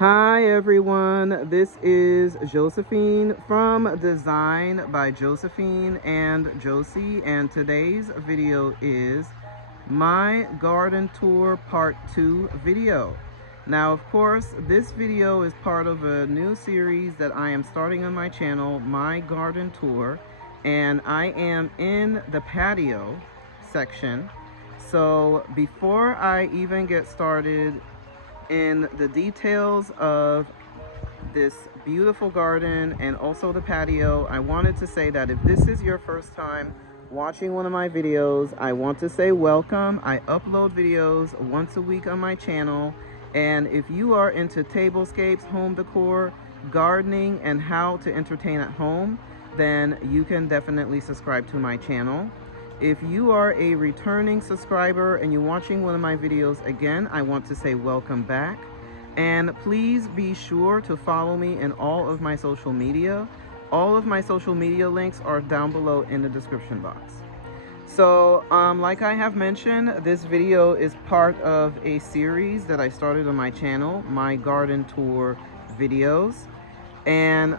Hi everyone, this is Josephine from Design by Josephine and Josee, and today's video is my garden tour part 2 video. Now of course this video is part of a new series that I am starting on my channel, my garden tour, and I am in the patio section. So before I even get started in the details of this beautiful garden and also the patio, I wanted to say that if this is your first time watching one of my videos, I want to say welcome. I upload videos once a week on my channel, and if you are into tablescapes, home decor, gardening, and how to entertain at home, then you can definitely subscribe to my channel. If you are a returning subscriber and you're watching one of my videos again, I want to say welcome back. And please be sure to follow me in all of my social media. All of my social media links are down below in the description box. So, like I have mentioned, this video is part of a series that I started on my channel, my garden tour videos. And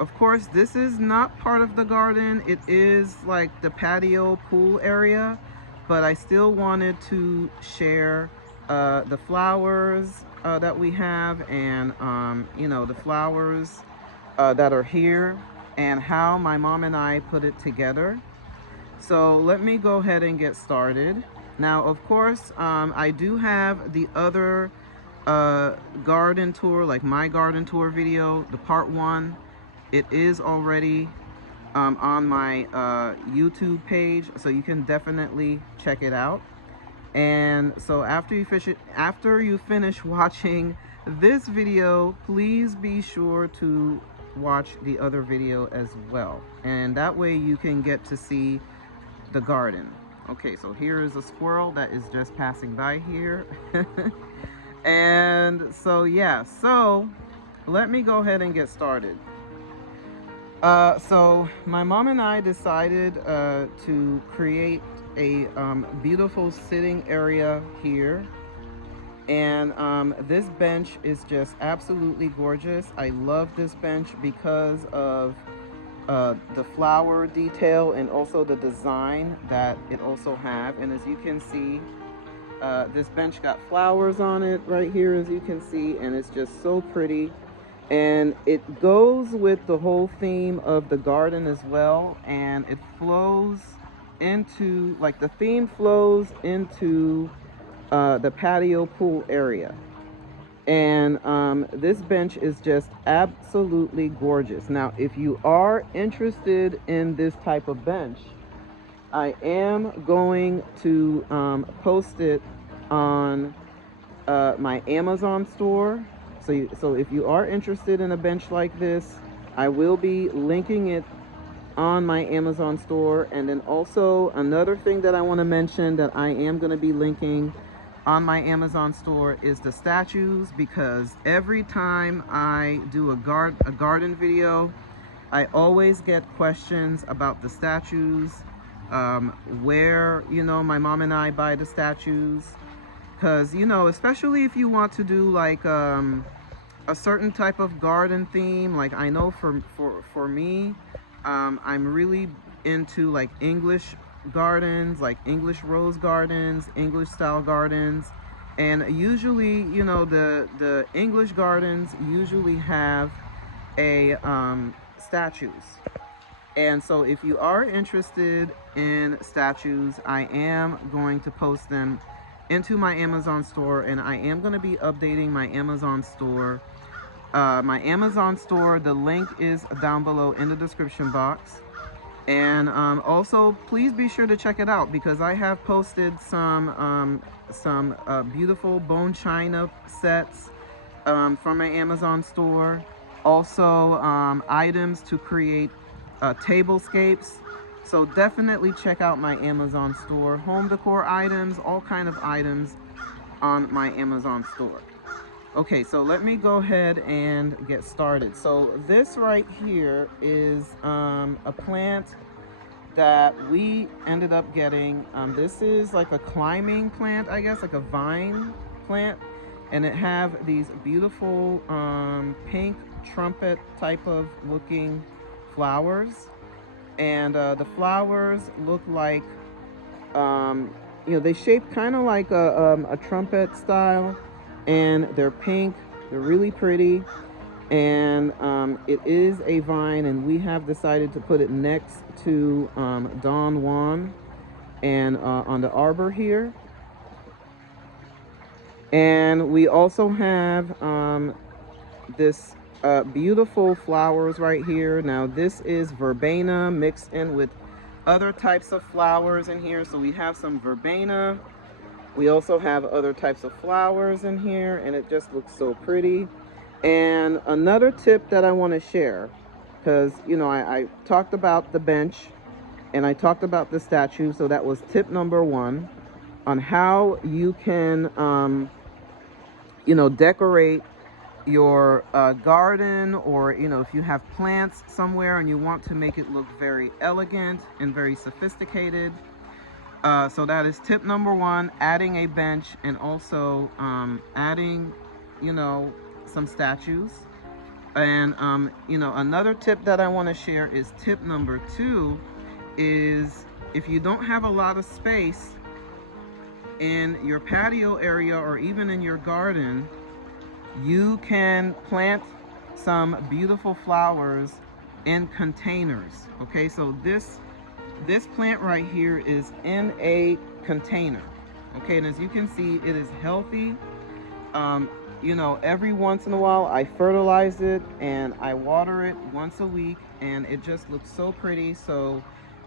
of course, this is not part of the garden. It is like the patio pool area, but I still wanted to share the flowers that we have, and you know, the flowers that are here and how my mom and I put it together. So let me go ahead and get started. Now, of course, I do have the other garden tour, like my garden tour video, the part 1. It is already on my YouTube page, so you can definitely check it out. And so after you finish watching this video, please be sure to watch the other video as well, and that way you can get to see the garden. Okay, so here is a squirrel that is just passing by here. And so yeah, so let me go ahead and get started. So my mom and I decided to create a beautiful sitting area here, and this bench is just absolutely gorgeous. I love this bench because of the flower detail and also the design that it also have. And as you can see, this bench got flowers on it right here, as you can see, and it's just so pretty. And it goes with the whole theme of the garden as well, and it flows into, like, the theme flows into the patio pool area. And this bench is just absolutely gorgeous. Now, if you are interested in this type of bench, I am going to post it on my Amazon store. So if you are interested in a bench like this, I will be linking it on my Amazon store. And then also another thing that I want to mention that I am going to be linking on my Amazon store is the statues, because every time I do a garden video, I always get questions about the statues, where, you know, my mom and I buy the statues. Because, you know, especially if you want to do like a certain type of garden theme, like I know for me, I'm really into like English gardens, like English rose gardens, English style gardens. And usually, you know, the English gardens usually have a statues. And so if you are interested in statues, I am going to post them into my Amazon store, and I am going to be updating my Amazon store. The link is down below in the description box. And also, please be sure to check it out, because I have posted some beautiful bone china sets from my Amazon store. Also, items to create tablescapes. So definitely check out my Amazon store. Home decor items, all kind of items on my Amazon store. Okay, so let me go ahead and get started. So this right here is a plant that we ended up getting. This is like a climbing plant, I guess, like a vine plant. and it have these beautiful pink trumpet type of looking flowers. And the flowers look like, you know, they shape kind of like a trumpet style, and they're pink. They're really pretty, and it is a vine, and we have decided to put it next to Don Juan and on the arbor here. And we also have this beautiful flowers right here. Now this is verbena mixed in with other types of flowers in here. So we have some verbena. We also have other types of flowers in here, and it just looks so pretty. And another tip that I want to share, because you know I talked about the bench and I talked about the statue, so that was tip number 1 on how you can you know, decorate your garden, or you know, if you have plants somewhere and you want to make it look very elegant and very sophisticated. So that is tip number 1, adding a bench, and also adding, you know, some statues. And you know, another tip that I want to share is tip number 2 is, if you don't have a lot of space in your patio area or even in your garden, you can plant some beautiful flowers in containers. Okay, so this plant right here is in a container. Okay, and as you can see, it is healthy. You know, every once in a while I fertilize it and I water it once a week, and it just looks so pretty. So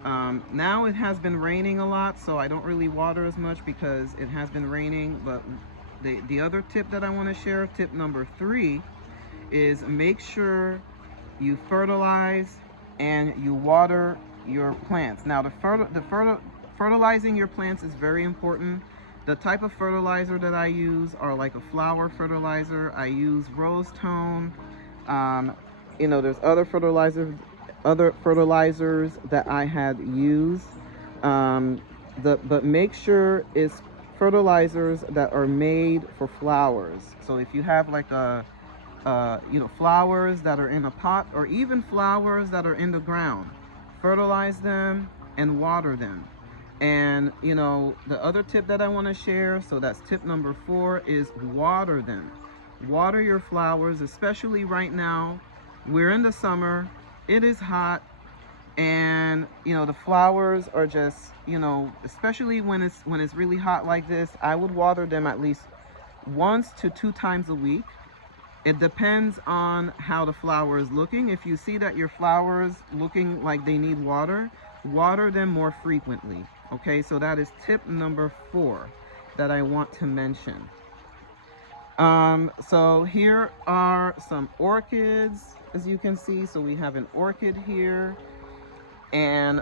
now it has been raining a lot, so I don't really water as much because it has been raining. But the other tip that I want to share, tip number 3, is make sure you fertilize and you water your plants. Now fertilizing your plants is very important. The type of fertilizer that I use are like a flower fertilizer. I use rose tone. You know, there's other fertilizers that I had used. But make sure it's fertilizers that are made for flowers. So if you have like you know, flowers that are in a pot, or even flowers that are in the ground, fertilize them and water them. And you know, the other tip that I want to share, so that's tip number 4, is water them. Water your flowers, especially right now. We're in the summer, it is hot, and you know, the flowers are just, you know, especially when it's really hot like this, I would water them at least 1 to 2 times a week. It depends on how the flower is looking. If you see that your flowers looking like they need water, water them more frequently. Okay, so that is tip number 4 that I want to mention. So here are some orchids, as you can see. So we have an orchid here, and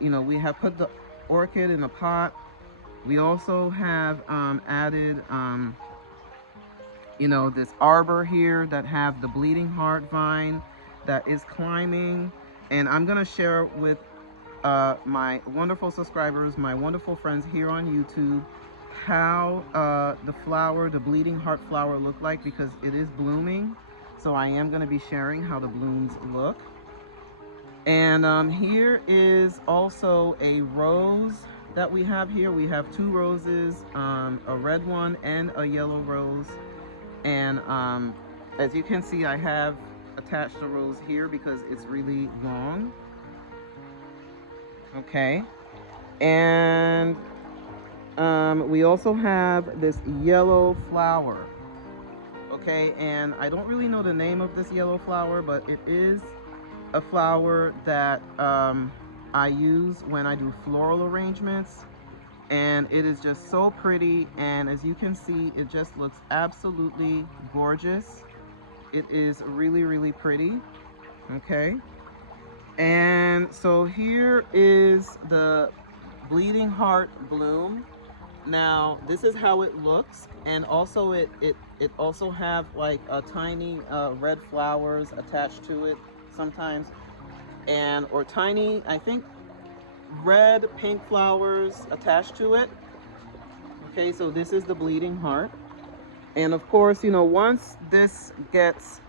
you know, we have put the orchid in a pot. We also have added you know, this arbor here that have the bleeding heart vine that is climbing. And I'm gonna share with my wonderful subscribers, my wonderful friends here on YouTube, how the bleeding heart flower look like, because it is blooming. So I am gonna be sharing how the blooms look. And here is also a rose that we have here. We have 2 roses, a red one and a yellow rose. And as you can see, I have attached a rose here because it's really long. Okay, and we also have this yellow flower. Okay, and I don't really know the name of this yellow flower, but it is a flower that I use when I do floral arrangements. And it is just so pretty, and as you can see, it just looks absolutely gorgeous. It is really, really pretty. Okay, and so here is the bleeding heart bloom. Now this is how it looks, and also it also have like a tiny red flowers attached to it sometimes, and or tiny, I think, red pink flowers attached to it. Okay, so this is the bleeding heart. And of course, you know, once this gets,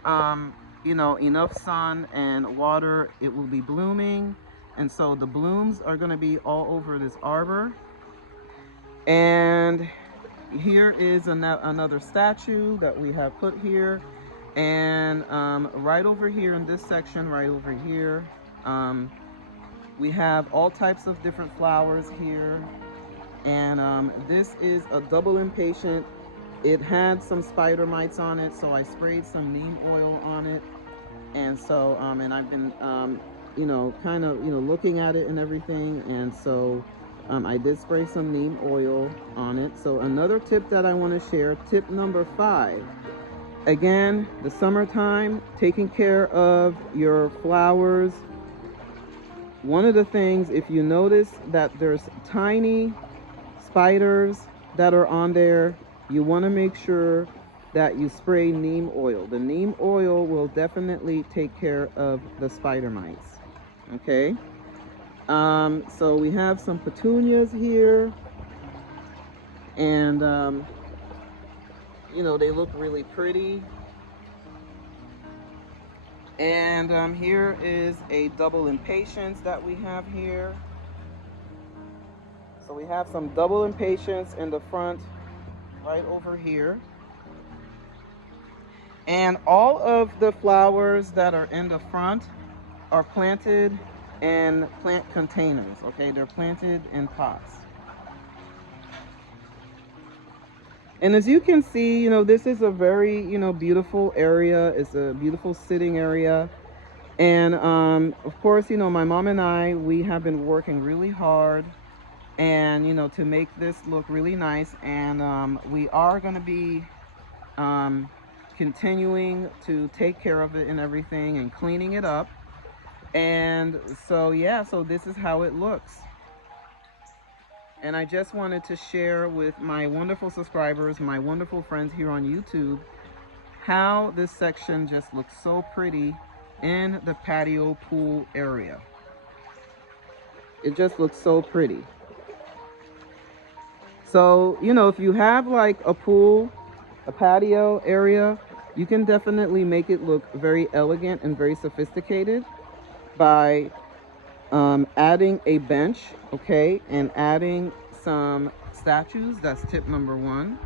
you know, enough sun and water, it will be blooming. And so the blooms are going to be all over this arbor. And here is another statue that we have put here. And right over here in this section, right over here, we have all types of different flowers here. And this is a double impatient. It had some spider mites on it, so I sprayed some neem oil on it. And so, and I've been, you know, kind of, you know, looking at it and everything. And so I did spray some neem oil on it. So another tip that I want to share, tip number 5. Again, the summertime, taking care of your flowers. One of the things, if you notice that there's tiny spiders that are on there, you want to make sure that you spray neem oil. The neem oil will definitely take care of the spider mites. Okay. So we have some petunias here, and you know, they look really pretty. And here is a double impatiens that we have here. So we have some double impatiens in the front right over here. And all of the flowers that are in the front are planted in plant containers. Okay, they're planted in pots. And as you can see, you know, this is a very, you know, beautiful area. It's a beautiful sitting area. And of course, you know, my mom and I, we have been working really hard, and you know, to make this look really nice. And we are going to be continuing to take care of it and everything, and cleaning it up. And so yeah, so this is how it looks. And I just wanted to share with my wonderful subscribers, my wonderful friends here on YouTube, how this section just looks so pretty in the patio pool area. It just looks so pretty. So, you know, if you have like a pool, a patio area, you can definitely make it look very elegant and very sophisticated by adding a bench, okay, and adding some statues. That's tip number 1.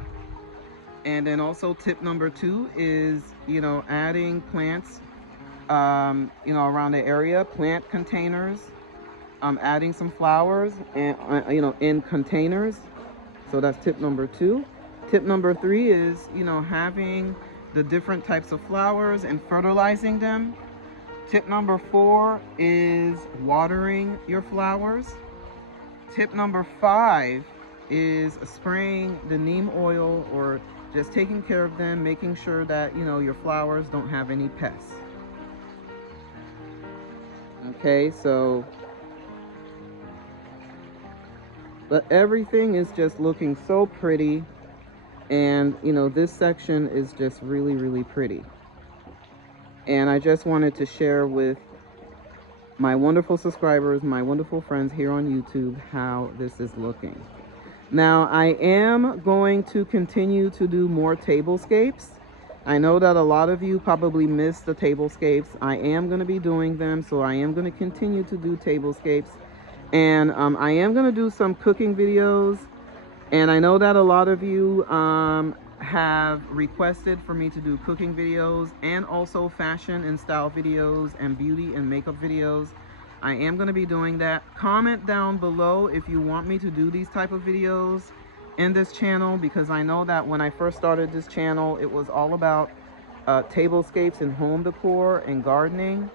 And then also tip number 2 is, you know, adding plants, you know, around the area, plant containers, adding some flowers, and you know, in containers. So that's tip number 2. Tip number 3 is, you know, having the different types of flowers and fertilizing them. Tip number 4 is watering your flowers. Tip number 5 is spraying the neem oil, or just taking care of them, making sure that, you know, your flowers don't have any pests. Okay, so but everything is just looking so pretty, and you know, this section is just really, really pretty. And I just wanted to share with my wonderful subscribers, my wonderful friends here on YouTube, how this is looking. Now, I am going to continue to do more tablescapes. I know that a lot of you probably missed the tablescapes. I am going to be doing them, so I am going to continue to do tablescapes. And I am going to do some cooking videos. And I know that a lot of you have requested for me to do cooking videos, and also fashion and style videos, and beauty and makeup videos. I am going to be doing that. Comment down below if you want me to do these type of videos in this channel, because I know that when I first started this channel, it was all about tablescapes and home decor and gardening.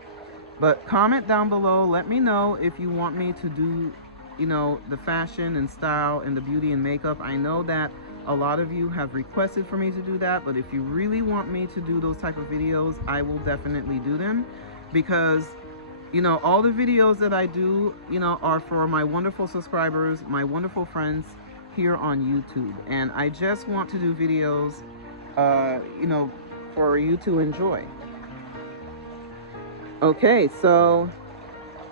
But comment down below, let me know if you want me to do, you know, the fashion and style and the beauty and makeup. I know that a lot of you have requested for me to do that, but if you really want me to do those type of videos, I will definitely do them, because you know, all the videos that I do, you know, are for my wonderful subscribers, my wonderful friends here on YouTube. And I just want to do videos, you know, for you to enjoy. Okay, so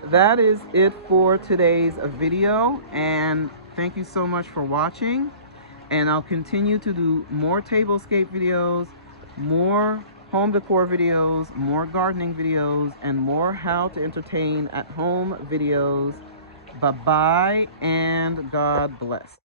that is it for today's video, and thank you so much for watching. and I'll continue to do more Tablescape videos, more home decor videos, more gardening videos, and more how to entertain at home videos. Bye-bye, and God bless.